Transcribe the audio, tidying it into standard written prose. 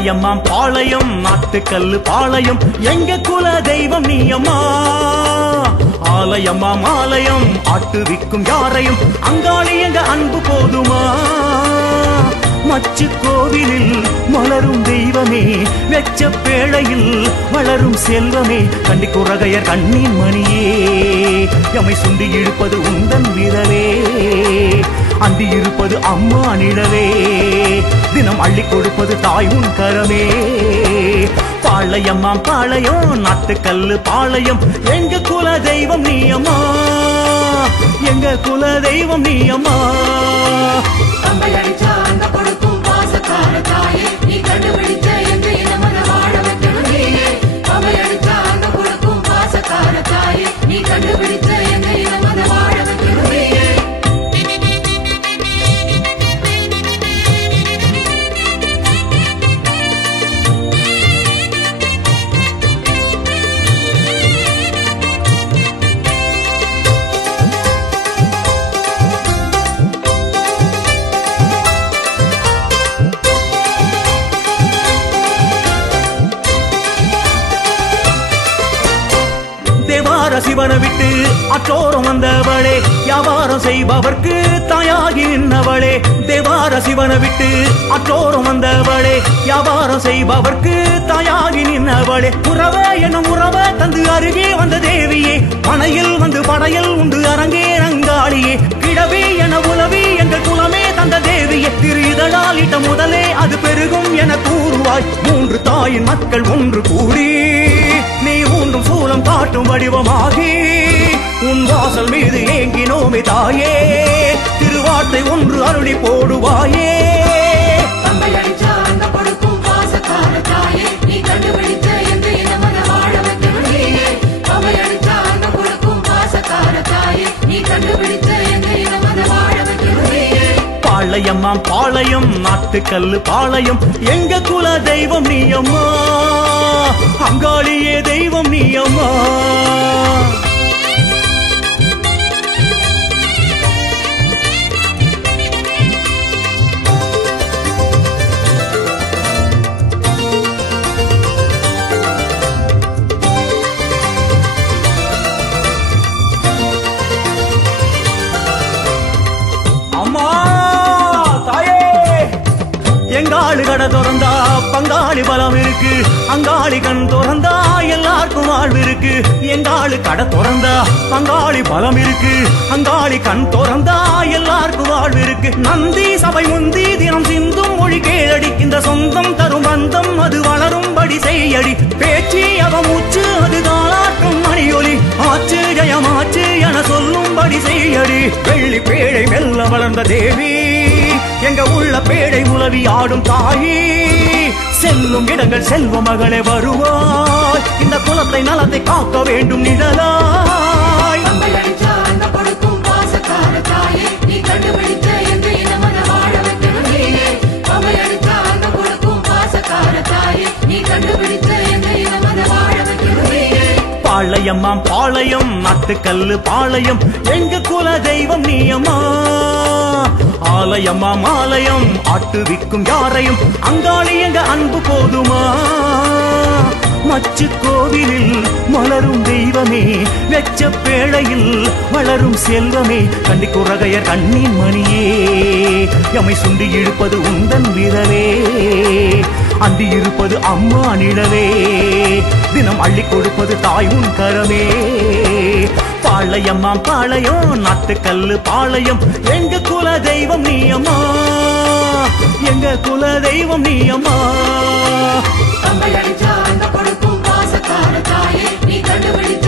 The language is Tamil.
பாளையம்மா பாளையம் நாட்டுக்கல்லு பாளையம் எங்க குல தெய்வம் நீ அம்மா. ஆலயம்மா ஆலயம் ஆட்டுவிக்கும் யாரையும் அங்காளி எங்க அன்பு போதுமா. மச்சு கோவிலில் மலரும் தெய்வமே வெச்ச பேழையில் வளரும் செல்வமே கண்டிக்குறகையர் கண்ணின் மணியே எம்மை சுண்டி இழுப்பது உந்தன் விரலே அந்தி இருப்பது அம்மா நிழலே தினம் அள்ளி கொடுப்பது தாய் உன் கரமே. பாளையம்மா பாளையம் நாட்டுக்கல்லு பாளையம் எங்க குல தெய்வம் நீ அம்மா. எங்க குல தெய்வம் நீ அம்மா. நீ கண்டுபிடிச்ச எங்க இனமன வாழ வைக்கணும் நீயே. அவையடிச்சா அந்த கொடுக்கும் பாசக்கார தாயே. நீ கண்டுபிடிச்ச எங்க இனமன வாழ வைக்கணும் நீயே. சிவனை விட்டு அற்றோரம் வந்தவளே வியாபாரம் செய்பவர்க்கு தாயாகி நின்றவளே. தேவார சிவனை விட்டு அற்றோரம் வந்தவளே வியாபாரம் செய்பவர்க்கு தாயாகி நின்றவளே. உறவே எனும் உறவை தந்து அருகே வந்த தேவியே பனையில் வந்து படையல் உண்டு அரங்கே ரங்காளியே. கிழவி என உலவி எங்கள் குலமே தந்த தேவியே. திரு இதழால் இட்ட முதலே அது பெருகும் என கூறுவாய். மூன்று தாயின் மக்கள் ஒன்று கூடி நீ ஊன்றும் சூலம் காட்டும் வடிவமாகி உன் வாசல் மீது ஏங்கினோமே தாயே. திருவாட்டை ஒன்று அருளி போடுவாயே. அவையடிச்சா அந்த கொடுக்கும் பாசக்கார தாயே. நீ கண்டுபிடிச்ச எங்க இனமன வாழ வைக்கணும் நீயே. அவையடிச்சா அந்த கொடுக்கும் பாசக்கார தாயே. நீ கண்டுபிடிச்ச எங்க இனமன வாழ வைக்கணும் நீயே. பாளையம்மா பாளையம் நாட்டுக்கல்லு பாளையம் எங்க குல தெய்வம் நீ அம்மா. அங்காளியே தெய்வம் நீ அம்மா. அம்மா தாயே எங்காளு கடை திறந்தா பங்காளி பலம் இருக்கு. அங்காளி கண் திறந்தா எல்லாருக்கும் வாழ்வு இருக்கு. எங்காளு கடை திறந்தா பங்காளி பலம் இருக்கு. அங்காளி கண் திறந்தா எல்லாருக்கும் வாழ்வு இருக்கு. நந்தி சபை முந்தி தினம் சிந்தும் மொழி கேளடி. இந்த சொந்தம் தரும் பந்தம் அது வளரும்படி செய்யடி. பேச்சு அவ மூச்சு அது தாளாட்டும் மணியொலி. ஆச்சு ஜயமாச்சு என சொல்லும்படி செய்யடி. வெள்ளி பேழை மெல்ல வளர்ந்த தேவி எங்க உள்ள பேழை உலவி ஆடும் தாயி. செல்லும் இடங்கள் செல்வ மகளே வருவாய். இந்த குலத்தை நலத்தை காக்க வேண்டும் நிழலாய். அவையடிச்சா அந்த கொடுக்கும் பாசக்கார தாயே. நீ கண்டுபிடிச்ச எங்க இனமன வாழ வைக்கணும் நீயே. அவையடிச்சா அந்த கொடுக்கும் பாசக்கார தாயே. நீ கண்டுபிடிச்ச எங்க இனமன வாழ வைக்கணும் நீயே. பாளையம்மா பாளையம் நாட்டுக்கல்லு பாளையம் எங்க குல தெய்வம் நீ அம்மா. ஆலயம்மா ஆலயம் ஆட்டுவிக்கும் யாரையும் அங்காளி எங்க அன்பு போதுமா. மச்சு கோவிலில் மலரும் தெய்வமே வெச்ச பேழையில் வளரும் செல்வமே கண்டிக்குறகையர் கண்ணின் மணியே எம்மை சுண்டி இழுப்பது உந்தன் விரலே அந்தி இருப்பது அம்மா நிழலே தினம் அள்ளி கொடுப்பது தாய் உன் கரமே. பாளையம்மா பாளையம் நாட்டுக்கல்லு பாளையம் எங்க குல தெய்வம் நீ அம்மா. எங்க குல தெய்வம் நீ அம்மா. அவையடிச்சா அந்த கொடுக்கும் பாசக்கார தாயே. நீ கண்டுபிடிச்ச